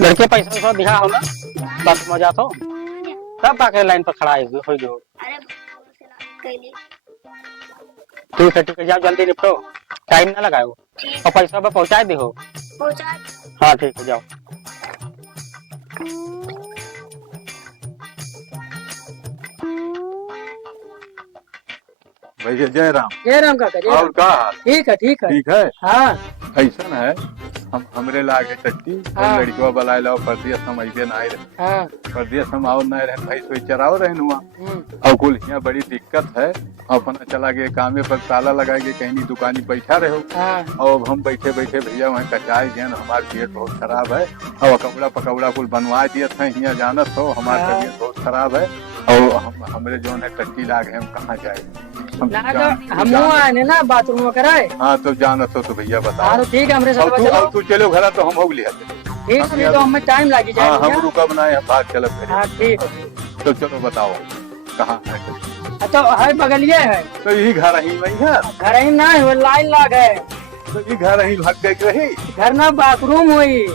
लड़के पैसा वैसा दिया हो ना बात मजा तो तब आके लाइन पर खड़ा है हो जो। ठीक है जाओ जल्दी निपटो टाइम ना लगाओ और पैसा पे पहुंचा दे हो। हाँ ठीक है जाओ। भैया जय राम काका जय और राम। का हाल? ठीक है ठीक है। हाँ ऐसा है हमरे लागे टट्टी हाँ। लड़कियों बलाए लाओ परदेश हम ऐसे ना आए रहे हाँ परदेश हम आओ ना रहे भाई सोई चराओ रहे हुआ और कुल यहाँ बड़ी दिक्कत है अपना चला गए कामे पर ताला लगा के कहीं दुकानी बैठा रहे हो हाँ और हम बैठे बैठे भैया वहीं कचाए गए हमारी तबीयत बहुत खराब है और कपड़ा पकौड़ा कुल बनवा दिए थे यहाँ जानत हो हमारी हाँ। तबीयत बहुत खराब है और हमरे जो है टट्टी लागे हम कहाँ जाए हम आने ना बाथरूम में कराए। हाँ तो जानत हो तो भैया बताओ। हाँ तो ठीक है हमरे साथ अब चलो। तू चलो घर तो हम हो लिया ठीक है नहीं तो हमें टाइम लगी हाँ हम जाएगा। रुका बनाए हम बात चलो फिर हाँ ठीक है तो चलो बताओ कहाँ है तो है बगलिए है तो यही घर ही वही है घर ही ना है लाइन लाग है तो ये घर ही भाग गए रही घर ना बाथरूम हुई।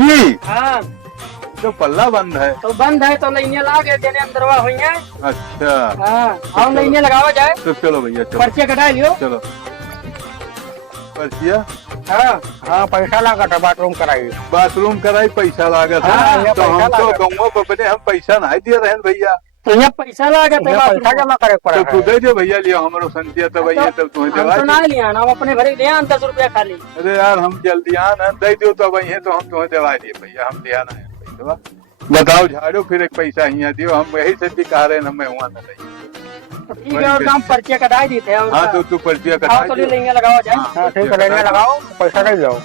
ही हाँ तो पल्ला बंद है। तो बंद है तो लाइने लाग है देने अंदरवा हुई है। अच्छा हाँ और लाइने लगावा जाए तो चलो भैया चलो पर्चे कटा लियो। चलो पर्चिया हाँ हाँ पैसा लागत है बाथरूम कराइए। बाथरूम कराई पैसा लागत हाँ, है ये तो पैसा हम तो लागत। गाँव पर अपने हम पैसा नहीं दे रहे हैं भैया तो यहाँ पैसा लागत है पैसा बाथरूम। जमा करे पड़ा तो तू है। दे दे भैया लियो हमारो संतिया तो भैया तब तुम्हें हम दवा तो ना लिया ना हम अपने भरे लिया 10 रुपया खाली। अरे यार हम जल्दी आना दे दो तो वही है तो हम तुम्हें दवा दिए भैया हम दिया ना है पैसा बताओ झाड़ो फिर एक पैसा यहाँ दियो हम यही से दिखा रहे हैं हमें हुआ ना तो ठीक है और हम पर्चे कटाई दी थे। हाँ तो तू पर्चिया कटा तो लेंगे लगावा जाए। हाँ ठीक है लेने लगाओ पैसा दे जाओ।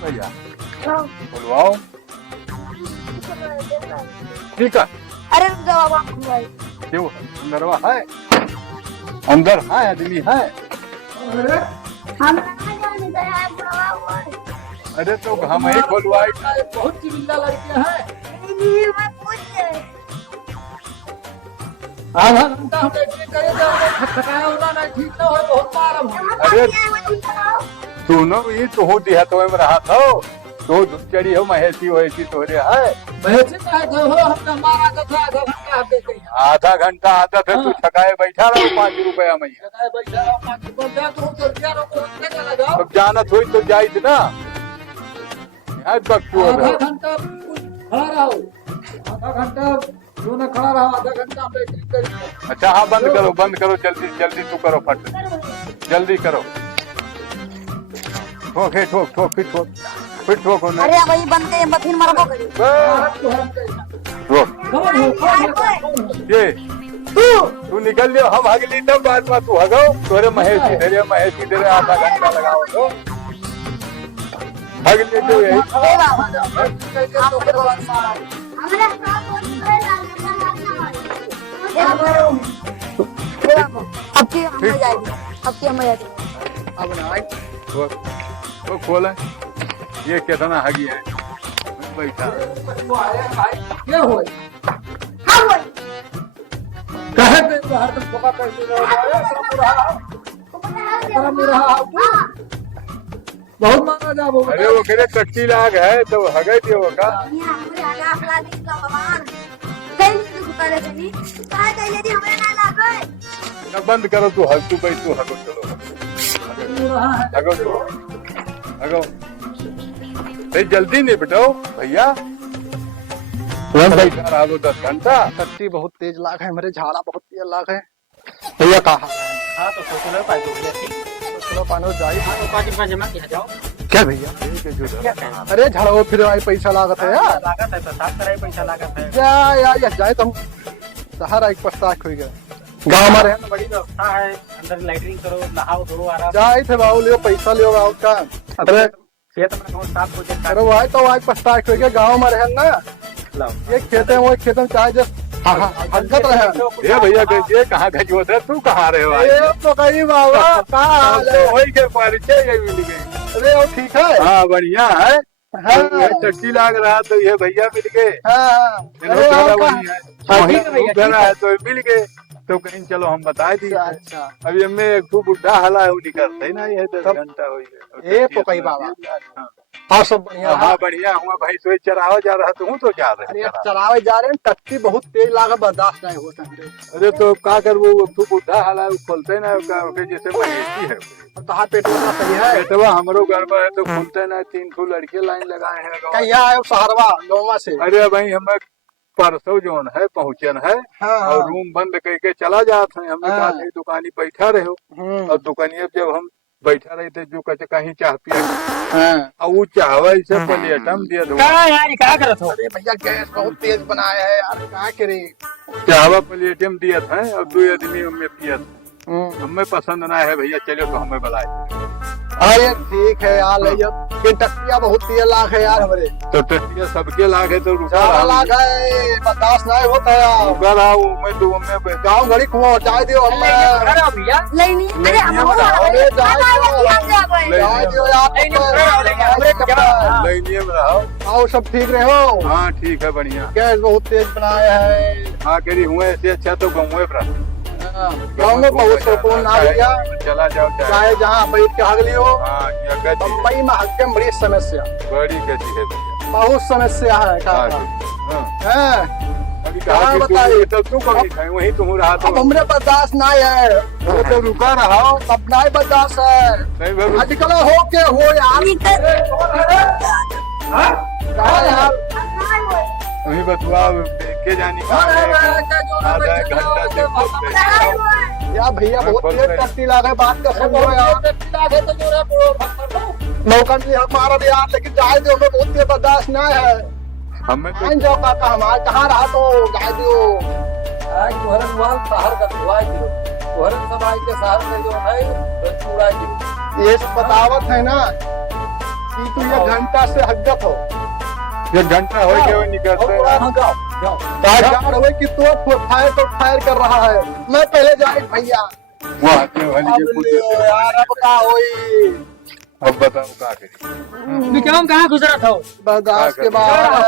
भैया बोलवाओ ठीक है अरे भाई क्यों अंदरवा है अंदर है आदमी है हम जाने दे है बुढ़वा हुआ अरे तो हम ही खोलवाई बहुत जिंदा लड़कियां हैं। नहीं मैं पूछ आधा घंटा हम वेटिंग करे तो खटखटाया होला ना ठीक ना हो बहुत मारम। अरे सुनो ये तो हो दिया तो में रहा था तो चढ़ी हो महेशी वहेशी तोरे है वैसे चाहे तो हो हमने मारा तो था आधा घंटा आप देते हैं। आधा घंटा आता था तू थकाए बैठा रहा 5 रुपया में लगाए बैठा रहो 5 रुपया तो रुपया को रखने का लगाओ। अब जानत हुई तो जाइत ना आज बक्सू आधा घंटा खड़ा रहो आधा घंटा जो ना खड़ा रहो आधा घंटा वेटिंग करिए। अच्छा हाँ बंद करो जल्दी जल्दी तू करो फट जल्दी करो ठोक है ठोक ठोक फिर ठोक होना अरे वही बंद के मफिन मरबो करी ठोक ये तू निकल लियो हम अगली तब बाद में तू हगो तोरे महेशी धरे आधा घंटा लगाओ तो अगली तो यही ए बाबा हमरा साथ अब की हम जाएंगे अब की हम जाएंगे अब ना वो खोला ये कितना हगी है बैठा ये हो हां बोल कहे पे तो हर धोखा करते रहो बहुत मारा जा वो। अरे वो करे कच्ची लाग है तो हगे दियो का यहाँ हमरे आगा अखला दी तो भगवान कहीं नहीं दुकान है नहीं काहे कह लेती हमरे ना लागे ना बंद करो तू हग तू बैठ तू हगो चलो हगो तू हगो भाई जल्दी नहीं बेटो भैया तुरंत बैठा रहा 10 घंटा टट्टी बहुत तेज लाग है मेरे झाड़ा बहुत तेज लाग है भैया कहा हाँ तो सोचो पाई दो चलो पानो जाई हाँ तो 5 रुपया जमा किया जाओ। क्या भैया अरे झाड़ो फिर आई पैसा लागत है यार लागत है तो साफ कराई पैसा लागत है। जा यार जाए तो सहारा एक पछताख हो गया गाँव में रहे बड़ी व्यवस्था है अंदर लाइटिंग करो नहाओ धो आराम जाए थे बाबू लियो पैसा लियो गाँव का अरे खेत में कौन साफ हो जाए अरे भाई तो आज पछताख हो गया गाँव में रहे ना ये खेते में वो खेते में चाहे जो हरकत रहे ये भैया ये कहाँ गई होता है तू कहाँ रहे हो ये तो कहीं बाबा कहाँ तो वही के परिचय ये मिल गई अरे वो ठीक है। हाँ बढ़िया है। हाँ टट्टी लाग रहा तो ये भैया मिल गए। हाँ अरे घर है तो मिल गए तो कहीं चलो हम बता दिए। अच्छा अभी हमें एक तो बुढ़ा हला है वो निकलते ही ना, ये 10 घंटा हो गया। ए पोकई बाबा हाँ सब बढ़िया। हाँ बढ़िया हुआ भाई, सोच चरावा जा रहा तो हूँ तो जा रहे अरे चलावे जा रहे हैं, टट्टी बहुत तेज लागा, बर्दाश्त नहीं होता है। अरे तो का कर वो तू बुढ़ा हला वो खोलते ना जैसे महेशी है। कहाँ पेटवा सही है? पेटवा हमरो घर में है तो खोलते ना, 3 ठो लड़के लाइन लगाए हैं। कहिया है सहरवा गौवा से? अरे भाई हमें परसों जोन है पहुंचन है। हाँ और रूम बंद करके चला जाते हैं। हमने कहा दुकानी बैठा रहे हो। और दुकानिया जब हम बैठा रहे थे जो कहते कहीं चाह पिया और वो चाहवा इसे प्लेटम दिया दो। यार क्या करत हो? अरे भैया गैस बहुत तेज बनाया है यार, क्या करे। चाहवा प्लेटम दिया था और 2 आदमी हमें पिया था। हमें पसंद ना है भैया, चलो तो हमें बुलाए। अरे ठीक है यार, ले जाओ। ये टट्टिया बहुत तेज लाख है यार हमारे। तो टट्टिया सबके लाख है तो रुका 4 लाख है, बर्दाश्त नहीं होता यार। रुका रहा हूँ मैं तो गाँव घड़ी खुआ चाय दियो हमें। नहीं अरे हम अरे चाय दियो यार। लाइनिए में रहो। आओ सब ठीक रहे हो? हाँ ठीक है बढ़िया। गैस बहुत तेज बनाया है। हाँ करी हुए ऐसे अच्छा तो गाँव में गाँव में बहुत सुकून आ गया। चला जाओ चाहे जहाँ बैठ के हग लियो। हाँ मुंबई में हग के बड़ी समस्या, बड़ी गति है भैया, बहुत समस्या है। अभी कहा बताइए तब तू कभी खाए वही तुम रहा अब हमरे बर्दाश्त नहीं है। वो तो रुका रहा अब नहीं बर्दाश्त है। नहीं आजकल हो के हो यार। वही बतवा के जानी आधा घंटा से या भैया बहुत तेज टट्टी लागे, बात कर सुनो यार। मौका नहीं हमारा भी यार, लेकिन जाए दो, हमें बहुत तेज बर्दाश्त नहीं है। हमें तो जाओ काका, हमारे कहाँ रहा तो जाए दो। आज घरन वाल शहर का दुआ दियो, घरन समाज के शहर में जो है चूड़ा दियो। ये बतावत है ना कि तू ये घंटा से हगत हो। ये घंटा हो गया निकलते कि तो फायर कर रहा है। मैं पहले जाए भैया यार, अब का होई। अब बताओ क्या करी। निकम कहाँ गुजरा था? बर्दाश्त के बाद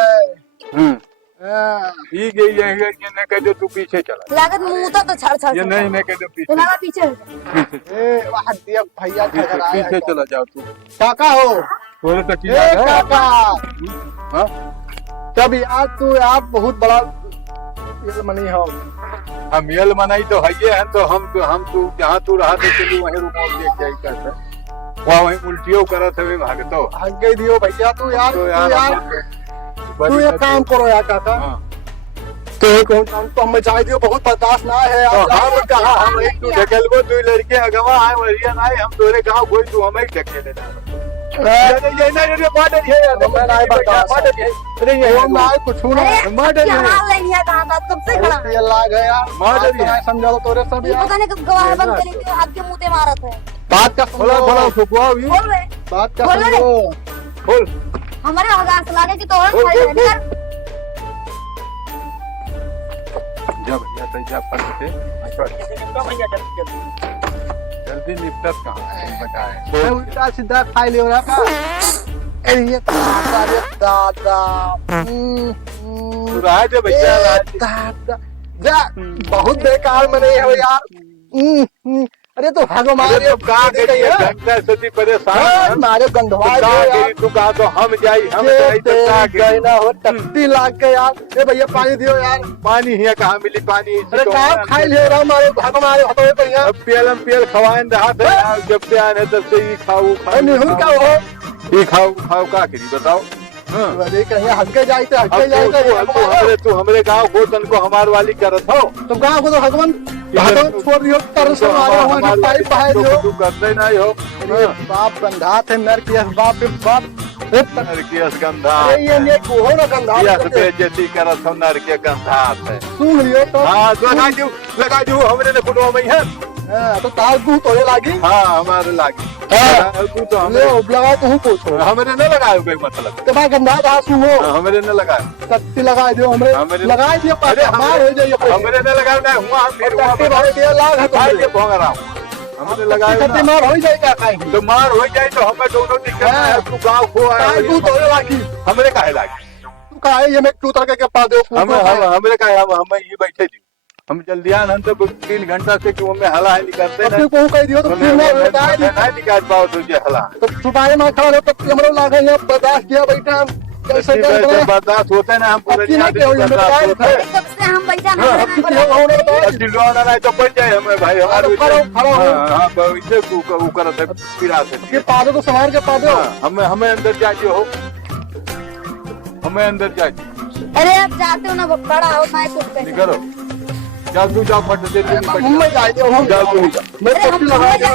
ये गई है ये न कह दो तू पीछे चला। लागत मुंह तो छड़ ये नहीं कह दो पीछे। लगा पीछे। भैया पीछे चला जाओ तू। काका हो थोड़े तक काका। तब यार तू यार बहुत बड़ा मनी हो। हम यल मनाई तो है हैं तो हम तू जहाँ तू रहा तो चली वहीं रुको देख जाए कैसे वहाँ वहीं उल्टियों करा थे भागतो हग गई दियो भैया। तू यार तू एक काम करो यार काका। तो कौन काम तो हमें चाहे दियो, बहुत बर्दाश्त ना है यार। हम तू ढकेलबो तू लड़के अगवा आए वरिया ना हम तोरे गाँव कोई तू हमें ढकेले ना समझा तोरे सब गवाह बन के हाथ के मुंह पे मारत है। बात का बोला बात का सुनो। बोल हमारे हगास लागे की तो जब भैया जल्दी निपटत कहाँ बताए। उल्टा सीधा खाई ले रहा का। अरे दादा दादा जा बहुत बेकार में नहीं है यार। अरे तो भागो मारे घंटा से परेशान मारे गंधवा तू कहा तो हम जाई गए ना हो। टट्टी लाग के यार। ए भैया पानी दियो यार। पानी हिया कहाँ मिली पानी। अरे काम खाई ले रहा मारे भागो मारे हटो भैया। अब पेल खवाएं रहा था जब से आने तब से ही खाऊ नहीं क्या हो ये खाऊ का करी बताओ। हल्के जाए तू हमरे गाँव को तन को हमार वाली करत हो। तो गाँव को तो भगवान छोड़ दियो तू करते नहीं हो। बाप गंधा थे नर की बाप बाप नर की गंधा ये कोहो ना गंधा बेइज्जती करत हो नर के गंधा है। सुन लियो तो हाँ लगा दू हमरे ने कुटवा में है तो तार तू तोड़े लागी। हाँ हमारे लागी तू तो हमें लगा तो पूछो हमरे न लगाए कोई मतलब तो भाई गंदा था सुनो हमरे न लगाए टट्टी लगा दियो हमरे लगा दियो। अरे हमार हो जाइए हमरे न लगाए ना हुआ हम फिर टट्टी भाई दिया लाग है भाई के भोंग रहा हूं। हमने लगाया ना। मार हो जाएगा काहे तो मार हो जाए तो हमें दोनों दिक्कत है। तू गाँव खो आया तू तो लागी हमरे काहे लागी तू काहे ये मैं तू तड़के के पा दे हमरे काहे हम ये बैठे थी हम जल्दी आन तो 3 घंटा से कि हमें हला है निकलते अपने को कह दियो तो फिर नहीं निकाल पाओ तुझे हला तो सुबाह में खड़ा तो हमरो लागे ये बर्दाश्त किया बैठा हम कैसे बर्दाश्त होता है ना हम पूरे कब से हम बैठा ना दिलवाना नहीं तो पड़ जाए हमें भाई हमारे ये पा दो तो संभाल के पा दो हमें अंदर जाइए हो हमें अंदर जाइए अरे आप जाते हो ना बड़ा हो ना कुछ पे करो जाओ तू जाओ फट दे मुंबई जाइए हम जाओ तू मैं पट्टी लगा के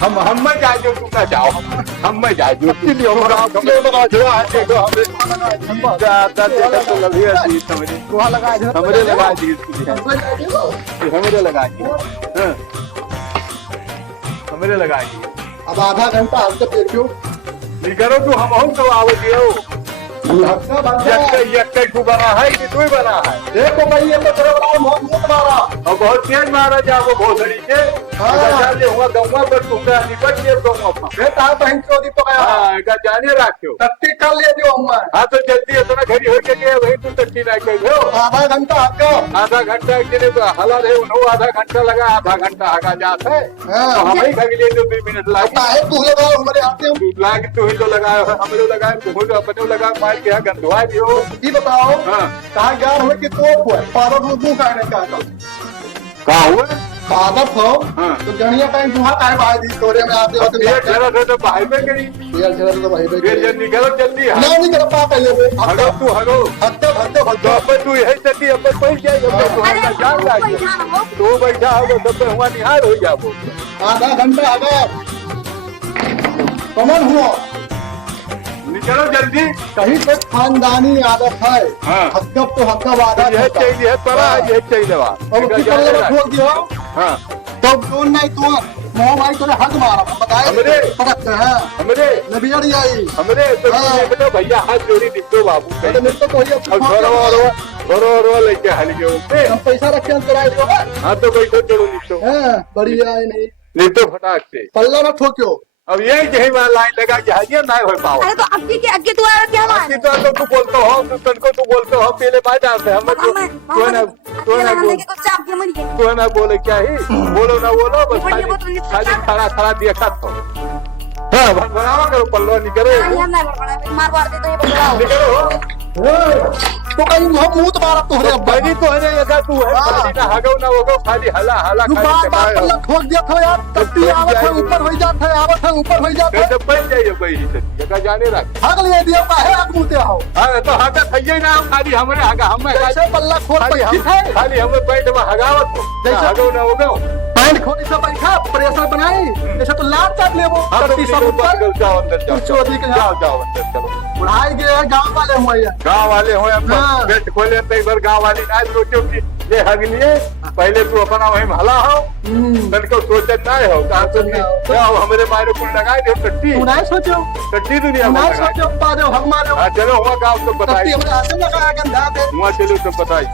हम मैं जाए जो तू का जाओ हम मैं जाए जो पट्टी लियो हम लगा दो आके दो हम जाता तो लगी है समझ वहां लगा दे हमरे लगा दी हमरे लगा दी हमरे लगा दी अब आधा घंटा हम तो देखियो नहीं करो तू हम तो आवत हो तू बना है कि तू ही बना है देखो भाई ये तो तेरे बड़ा बहुत मारा और बहुत तेज मारा जाओ भोसड़ी से हुआ गौवा पर तुमने निपट गए गौवा बहन चोरी तो गया जाने रखो टट्टी कर ले जो हम हाँ तो जल्दी इतना घड़ी हो गया वही तू टट्टी नहीं कर आधा घंटा आपका आधा घंटा के हला रहे उन्होंने आधा घंटा लगा आधा घंटा आगा जाता है हम ही खगले तो 2 मिनट लागे तू लगाओ हमारे आते हम लागे तू ही तो लगाए हमें लगाए तुम अपने लगा मार के गंधवा दियो ये बताओ कहाँ गया हमें कि तोप हुआ पारद में तू कहने का कहा हुआ पादप हो तो गणिया टाइम दुहा काहे भाई दी तोरे में आते हो तो ये जरा तो भाई पे करी यार जरा तो भाई पे ये जल्दी निकलो जल्दी नहीं कर पा पहले वो हगो तू हगो हत्ते अपन तू यही चटी अपन पहुंच जाएगा तो जान लागे तू बैठा हो तो सब हुआ निहार हो जाबो आधा घंटा आगा कमन हुआ निकलो जल्दी कहीं पे खानदानी आदत है हक्कब तो हक्कब आदत ये चाहिए पड़ा ये चाहिए बा अब कितना रखो दियो हां तो कौन नहीं तो मोह भाई तोरे हक मारा बताए हमरे पड़क है हमरे नबियड़ी आई हमरे तो बेटा भैया हाथ जोड़ी दिखो बाबू तो मेरे तो कोई रो लेके हाल के ऊपर हम पैसा रखे हम कराए दो हां तो बैठो चलो निकलो हां बड़ी आई नहीं निकलो फटाक से पल्ला ना ठोक्यो अब ये यही वाला लाइन लगा के हाजिर ना हो पाओ अरे तो अक्की तू आ क्या अक्की तो तू बोलतो हो तू बोलतो हो पहले बात आते हम तो ना बोले क्या ही बोलो ना बोलो बस खाली खड़ा देखा तो हां बनावा करो पल्लो निकलो मार मार दे तो ये बताओ निकलो तो कहीं मुंह तुम्हारा तोहरे बनी तो है लगा तू है खाली ना हगो ना होगो खाली हला हला बार बार पल्ला ठोक दिया था यार टट्टी आवत है ऊपर हो जाता है आवत है ऊपर हो जाता है तो बन जाइए भाई जगह जाने रख हग ले दिया काहे आग मुते आओ हां तो हगा थइए ना खाली हमरे हगा हम कैसे पल्ला खोल पे खाली हम बैठ में हगावत जैसे हगो ना होगो पैंट खोली से बैठा प्रेशर बनाई ऐसे तो लात चाट लेबो टट्टी सब ऊपर जाओ अंदर जाओ चोरी के जाओ अंदर चलो उड़ाई गए गांव वाले हुए गांव वाले हो अपना पेट खोले तो एक बार गांव वाली ना सोचो कि ये हग लिए पहले तू अपना वही भला हो तन को सोचत ना हो कहां से क्या हमारे मारे को लगाए दे टट्टी तू नहीं सोचो टट्टी दुनिया में सोचो पा दो हम मारो हां चलो हुआ गांव तो बताइए टट्टी हमारे हाथ में लगा गंधा पे हुआ चलो तो बताइए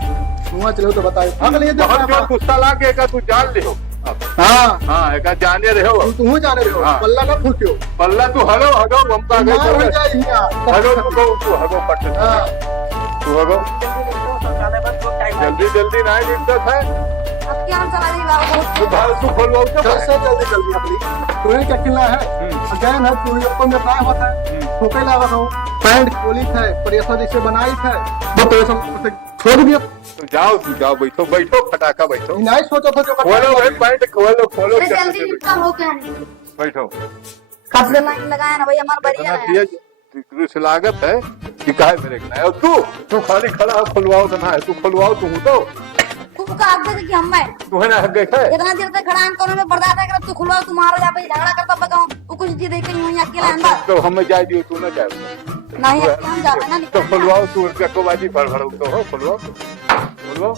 हुआ चलो तो बताइए हग लिए बहुत जो गुस्सा लागे का तू जान ले हो हां एक जाने रहे हो तू जाने रहे हो पल्ला ना फूटियो पल्ला तू हलो हगो बम्पा गए हगो तू हगो पट तू हगो जल्दी नहीं दिक्कत है अब क्या हम चला जाएगा तू भाल तू खोलवाओ तो कैसे जल्दी अपनी तू क्या किला है अगेन है तू ऊपर में काय होता है ठोके लगा हो पैंट खोली है प्रेशर जैसे बनाई है वो प्रेशर छोड़ दिया तो जाओ बैठो फटाका बैठो नहीं सोचो तो जो खोलो भाई पैंट खोलो जल्दी निकल हो क्या नहीं बैठो कब से लाइन लगाया ना भैया हमारा बढ़िया है तेज लागत है कि काहे मेरे को तू खाली खड़ा खुलवाओ तो ना है तू खुलवाओ तू तो तू का आग दे कि हम मैं तू है ना हग गए इतना देर तक खड़ा है कोने में बर्दाश्त है कर तू खुलवा तू मारो जा भाई झगड़ा करता बगाओ वो कुछ चीज देख के यूं अकेला अंदर तो हमें जाए दियो तू ना जाए नहीं हम जावे ना तो खुलवाओ तू को बाजी भर तो हो खुलवाओ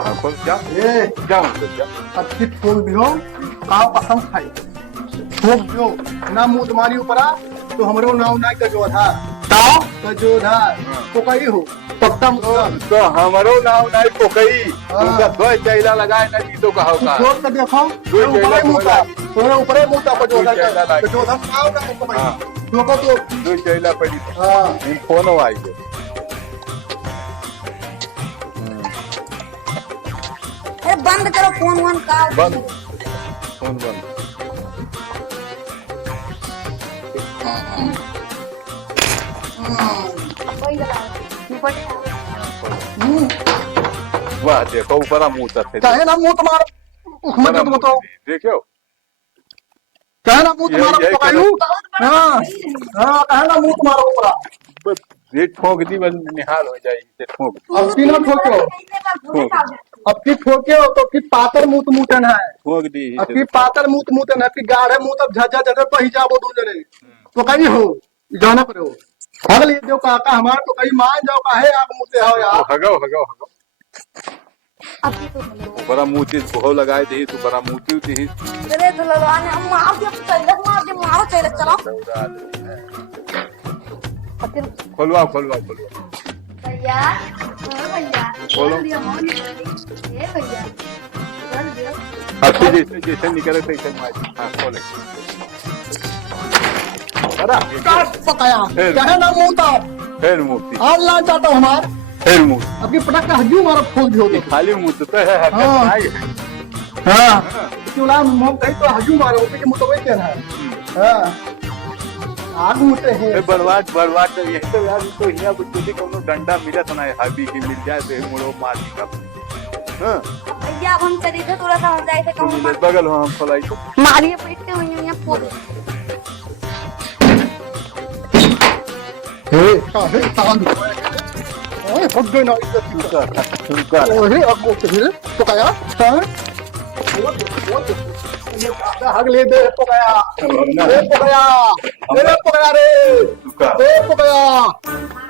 हां खोल जा जाओ जा अच्छी फूल दियो का पसंद खाई ठोक दियो ना मुंह तुम्हारी ऊपर आ तो हमरो नाव ना का जो था ताओ का जो था तो कही हो पक्का मुद्दा। तो हमारो नाव नहीं पोकई हाँ। तुमका दो चैला लगाए ना जी तो कहो का छोड़ कर देखो दो ऊपर मुद्दा चैला ऊपर मुद्दा पर जो दो चैला लागे। जो हम आओ ना हमको भाई हाँ। देखो तो दो चैला पड़ी हां इन फोन आई गए अरे बंद करो फोन वन का। बंद फोन बंद कोई लगाओ ऊपर से वाह देखो ऊपर मुंह तक चाहे ना मुंह तुम्हारा मत तो बताओ देखो चाहे ना मुंह तुम्हारा यही पकायू बहुत बड़ा हां हां चाहे ना मुंह तुम्हारा ऊपर बस ये ठोक दी बस निहाल हो जाएगी से ठोक अब की ना ठोको अब की ठोके हो तो की पातर मुंह मुटन है ठोक दी अब की पातर मुंह मुटन है की गाढ़े मुंह तब झजा झजा तो ही जाबो दूर जने तो कहीं हो जाना पड़े हो हग लिए जो काका हमार तो कहीं मान जाओ काहे आग मुते हो यार हगाओ हगाओ हगाओ अब की तो बोलो बड़ा मूती बहु लगाए दी तो बड़ा मूती थी अरे तो लगाने हम मार दे चले मारो चले चलो फिर खोलवा खोलवा खोलवा भैया भैया बोलो। ए भैया चल दियो अच्छी जैसे जैसे निकले तैसे मार हाँ खोले अरे काट पकाया फिर। चाहे ना मुंह तो फिर मूर्ति आज ला चाहता हमार फिर मूर्ति अभी पटक का हड्डी मारा खोल दियो ये खाली मूर्ति तो है हरकत हाँ। नहीं है हां चुला मुंह कहीं तो हड्डी मारो उसे के मुंह तो वही है हां आग मुते हैं ए बर्बाद बर्बाद तो यही तो यार तो हिया बुद्धि को डंडा मिला तो ना हबी की मिल जाए तो मुड़ो मार दी का हां भैया अब हम चले थे थोड़ा सा हो जाए थे तो कहूं मिले बगल हो हम खोलाई तो मारिए पीटते हुए यहाँ फोड़ हे काहे तान ओए फट गई ना इज्जत सुनकर ओए अब को फिर तो काया हां हग ले दे पकाया रे पकाया रे पकाया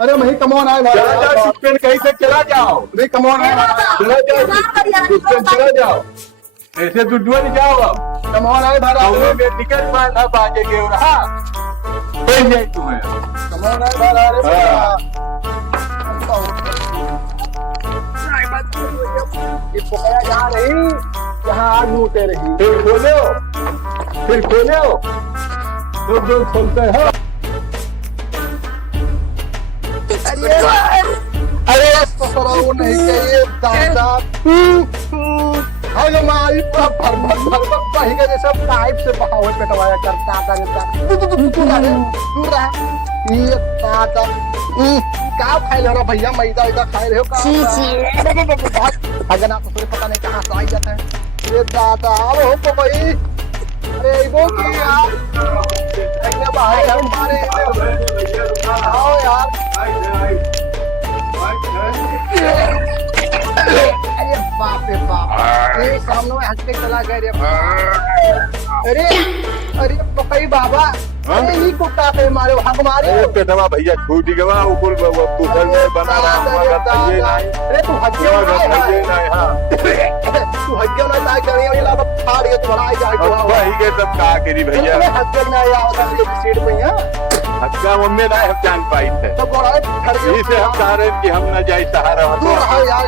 अरे मैं कमोन आए भाई चला जाओ सुपेन कहीं से चला जाओ रे कमोन आए चला जाओ सुपेन चला जाओ ऐसे तो डुअल जाओ अब कमोन आए भाई गाँव में निकल पाए ना बाजे के रहा कोई नहीं तुम्हें कमोन आए भाई रे ये पकाया जा रही जहाँ आग मुते रही फिर खोले हो दो खोलते हैं अरे ससुराल नहीं चाहिए दादा अरे मारी पूरा भर भर भर भर बही के जैसे पाइप से बहाव पेटवाया करता था तू रहा ये दादा का खाई ले रहा भैया मैदा वैदा खाई रहे हो का अगर आप तो पता नहीं कहाँ से आई जाता है ये दादा अब हो तो भाई अरे वो की यार बाहर यार मारे आओ यार अरे बाप रे बाप ये सामने में हंस के चला गया रे अरे अरे पकई बाबा अरे नहीं कुत्ता थे मारे हमारे पेटवा भैया छूट गवा ऊपर पुतल में बना रहा ये नहीं अरे तू हज्जे ये नहीं हाँ तू हज्जे ना लाइक करिए ये लाभ फाड़ के तुम्हारा आई जाए अब वही के सब कहा करी भैया हज्जे ना या उधर ये सीट पे है हत्या मम्मी ना हम जान पाई थे तो बोला खड़ गए इसे हम चाह रहे कि हम न जाए सहारा तू रहा यार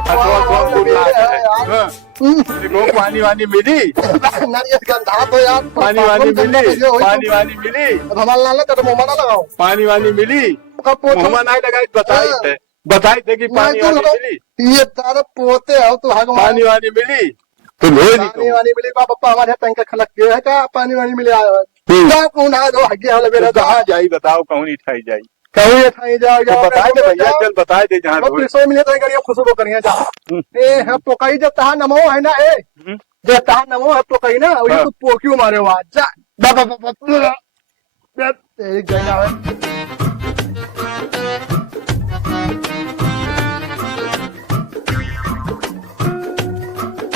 देखो पानी वानी मिली नारियल गंधा तो यार पानी वानी मिली पानी वानी मिली अब हमारा लाल तो मुंह ना लगाओ पानी वानी मिली मुँह नहीं लगाई बताई थे कि पानी वानी मिली ये तारा पोते हो तो भगवान पानी वानी मिली तो लो नहीं पानी वानी मिली पापा हमारे टंका खलक गया है क्या पानी वानी मिले आया क्या कौन आ दो हगे वाले मेरा कहाँ जाई बताओ कहूँ नहीं ठाई जाई कहूँ ये ठाई जाओ तो बताए दे भैया चल बताए दे जहाँ अब 300 मिले तो करिए खुशबू करिए जा ए है पोकई जब तहा नमो है ना ए जे तहा नमो है पोकई ना वही तो पोक्यू मारे हुआ जा तेरी गया है